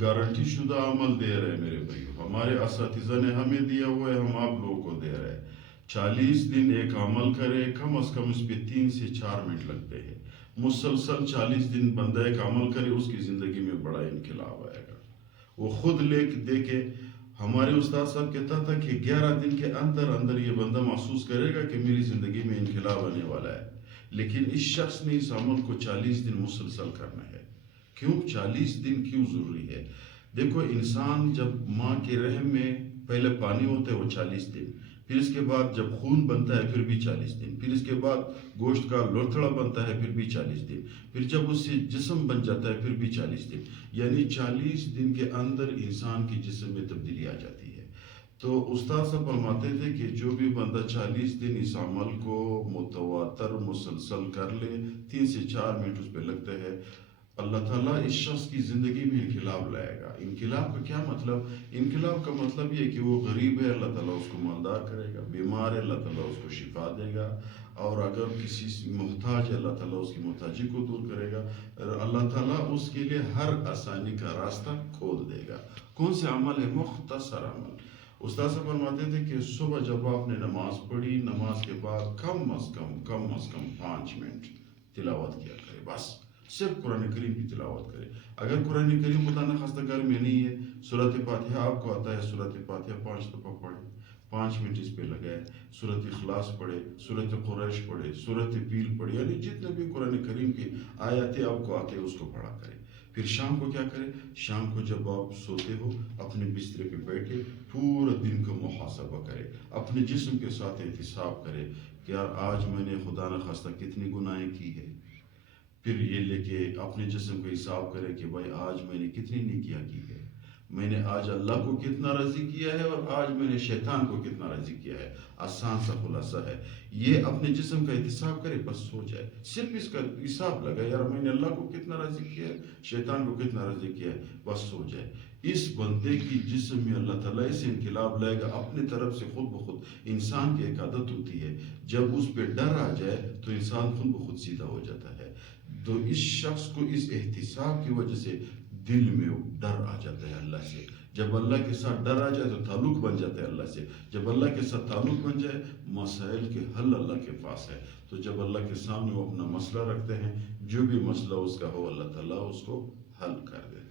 Guarantee شدہ عمل دے رہے میرے بھائیو، ہمارے اساتذہ نے ہمیں دیا ہوا ہے، ہم آپ لوگوں کو دے رہے ہیں۔ 40 دن ایک عمل کرے، کم از کم اس پہ 3 سے 4 منٹ لگتے ہیں۔ مسلسل 40 دن بندہ ایک عمل کرے، اس کی زندگی میں بڑا انقلاب آئے گا۔ وہ خود لے کے دیکھے، ہمارے استاد صاحب کہتا تھا کہ 11 دن کے اندر اندر یہ بندہ محسوس کرے گا کہ میری زندگی میں انقلاب آنے والا ہے۔ لیکن اس شخص نے اس عمل کو 40 دن مسلسل کرنا ہے۔ کیوں 40 دن کیوں ضروری ہے؟ دیکھو، انسان جب ماں کے رحم میں پہلے پانی ہوتا ہے وہ 40 دن، پھر اس کے بعد جب خون بنتا ہے پھر بھی 40 دن، پھر اس کے بعد گوشت کا لوتھڑا بنتا ہے پھر بھی 40 دن، پھر جب اس سے جسم بن جاتا ہے پھر بھی 40 دن، یعنی 40 دن کے اندر انسان کی جسم میں تبدیلی آ جاتی ہے۔ تو استاد صاحب فرماتے تھے کہ جو بھی بندہ 40 دن اس عمل کو متواتر مسلسل کر لے، 3 سے 4 منٹ اس پہ لگتے ہیں، اللہ تعالیٰ اس شخص کی زندگی میں انقلاب لائے گا۔ انقلاب کا کیا مطلب؟ انقلاب کا مطلب یہ کہ وہ غریب ہے، اللہ تعالیٰ اس کو مالدار کرے گا، بیمار ہے، اللہ تعالیٰ اس کو شفا دے گا، اور اگر کسی محتاج ہے اللہ تعالیٰ اس کی محتاجی کو دور کرے گا، اللہ تعالیٰ اس کے لیے ہر آسانی کا راستہ کھول دے گا۔ کون سے عمل ہے؟ مختصر عمل۔ استاد صاحب فرماتے تھے کہ صبح جب آپ نے نماز پڑھی، نماز کے بعد کم از کم 5 منٹ تلاوت کیا کرے، بس صرف قرآن کریم کی تلاوت کرے۔ اگر قرآن کریم خدا نخواستہ گھر میں نہیں ہے، سورۃ فاتحہ آپ کو آتا ہے، سورۃ فاتحہ 5 دفعہ پڑھے، 5 منٹ اس پہ لگائے، سورۃ اخلاص پڑھے، سورۃ قریش پڑھے، سورۃ فیل پڑھے، یعنی جتنے بھی قرآن کریم کی آیاتیں آپ کو آتے ہیں اس کو پڑھا کرے۔ پھر شام کو کیا کرے؟ شام کو جب آپ سوتے ہو اپنے بسترے پہ بیٹھے پورا دن کا محاسبہ کرے، اپنے جسم کے ساتھ احتساب کرے کہ یار آج میں نے خدا نخواستہ کتنی گناہیں کی ہے۔ پھر یہ لے کے اپنے جسم کا حساب کرے کہ بھائی آج میں نے کتنی نیکیاں کی ہے، میں نے آج اللہ کو کتنا راضی کیا ہے، اور آج میں نے شیطان کو کتنا راضی کیا ہے۔ آسان سا خلاصہ ہے، یہ اپنے جسم کا احتساب کرے، بس سو جائے، صرف اس کا حساب لگا، یار میں نے اللہ کو کتنا راضی کیا ہے، شیطان کو کتنا راضی کیا ہے، بس سو جائے۔ اس بندے کی جسم میں اللہ تعالیٰ سے انقلاب لائے گا اپنے طرف سے خود بخود۔ انسان کی ایک عادت ہوتی ہے، جب اس پہ ڈر آ جائے تو انسان خود بخود سیدھا ہو جاتا ہے۔ تو اس شخص کو اس احتساب کی وجہ سے دل میں ڈر آ جاتا ہے اللہ سے۔ جب اللہ کے ساتھ ڈر آ جائے تو تعلق بن جاتا ہے اللہ سے۔ جب اللہ کے ساتھ تعلق بن جائے، مسائل کے حل اللہ کے پاس ہے۔ تو جب اللہ کے سامنے وہ اپنا مسئلہ رکھتے ہیں، جو بھی مسئلہ اس کا ہو اللہ تعالیٰ اس کو حل کر دیتے ہیں۔